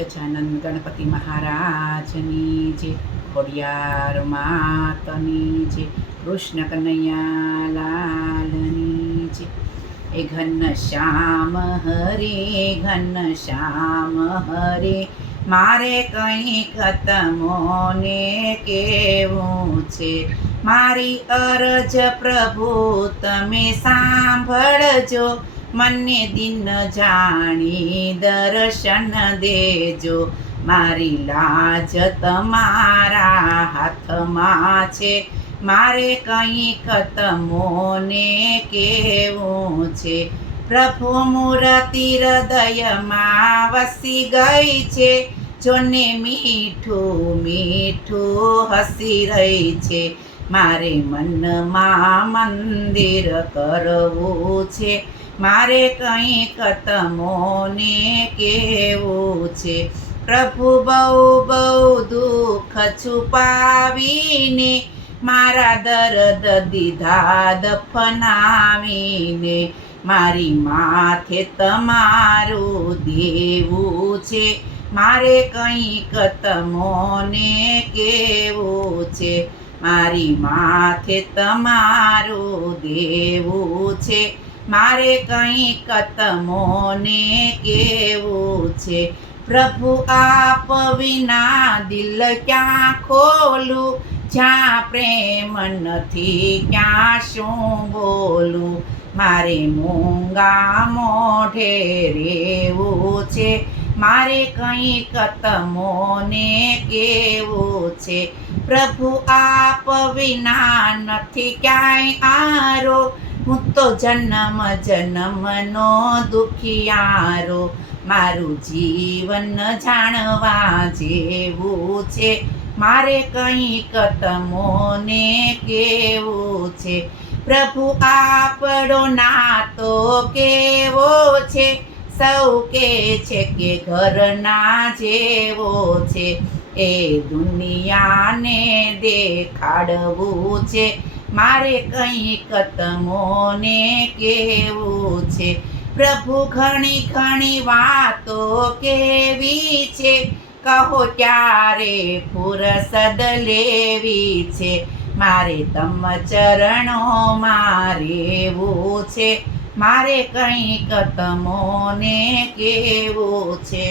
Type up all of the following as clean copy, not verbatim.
ગજાનંદ ગણપતિ મહારાજની જે, ખોડિયાર માતની જે, કૃષ્ણ કનૈયા લાલની જે. એ ઘનશ્યામ હરે, ઘનશ્યામ હરે, મારે કંઈક તમોને કેવું છે. મારી અરજ પ્રભુ તમે સાંભળજો, મને દિન જાણી દર્શન દેજો. મારી લાજ તમારા હાથમાં છે, મારે કંઈક તમોને કેવું છે. પ્રભુ મૂર્તિ હૃદયમાં વસી ગઈ છે, જોને મીઠું મીઠું હસી રહી છે. મારે મનમાં મંદિર કરવું છે, મારે કંઈક તમોને કેવું છે. પ્રભુ બહુ બહુ દુઃખ છુપાવીને, મારા દર્દ દીધા દફનાવીને. મારી માથે તમારું દેવું છે, મારે કંઈક તમોને કેવું છે. મારી માથે તમારું દેવું છે, મારે કંઈક તમોને કેવું છે. પ્રભુ આપ વિના દિલ ક્યાં ખોલું, જ્યાં પ્રેમ નથી ક્યાં શું બોલું. મારે મૂંગા મોઢે રહેવું છે, મારે કંઈક તમોને કેવું છે. પ્રભુ આપ વિના નથી ક્યાંય આરો, હું તો જન્મ જન્મનો દુખિયારો. મારું જીવન જાણવા જેવું છે, મારે કંઈક તમોને કેવું છે. પ્રભુ આપણો નાતો કેવો છે, સૌ કે છે કે ઘરના જેવો છે. એ દુનિયાને દેખાડવું છે, મારે કંઈક તમોને કેવું છે. પ્રભુ ઘણી ઘણી વાતો કેવી છે, કહો ક્યારે ફુરસદ લેવી છે. મારે તમ ચરણોમાં રહેવું છે, મારે કંઈક તમોને કેવું છે.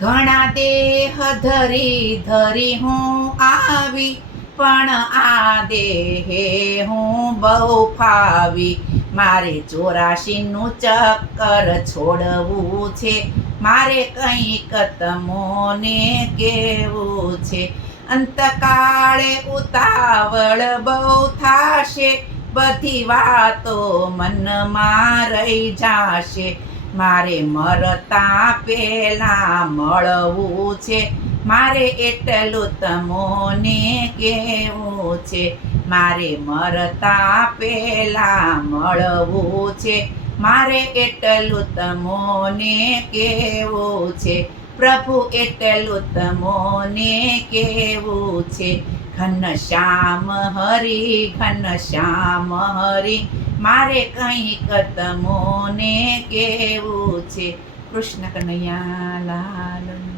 ઘણા દેહ ધરી ધરી હું આવી, પણ આ દેહે હું બહુ ફાવી. મારે 84નું ચક્કર છોડવું છે, મારે કંઈક તમોને કેવું છે. અંતકાળે ઉતાવળ બહુ થાશે, બધી વાતો મનમાં રહી જાશે. મારે મરતા પહેલા મળવું છે, મારે એટલું તમોને કેવું છે. મારે મરતા પહેલા મળવું છે, મારે એટલું તમોને કેવું છે. પ્રભુ એટલું તમોને કેવું છે. ઘનશ્યામ હરી, ઘનશ્યામ હરી, મારે કંઈક તમોને કેવું છે. કૃષ્ણ કનૈયા લાલ.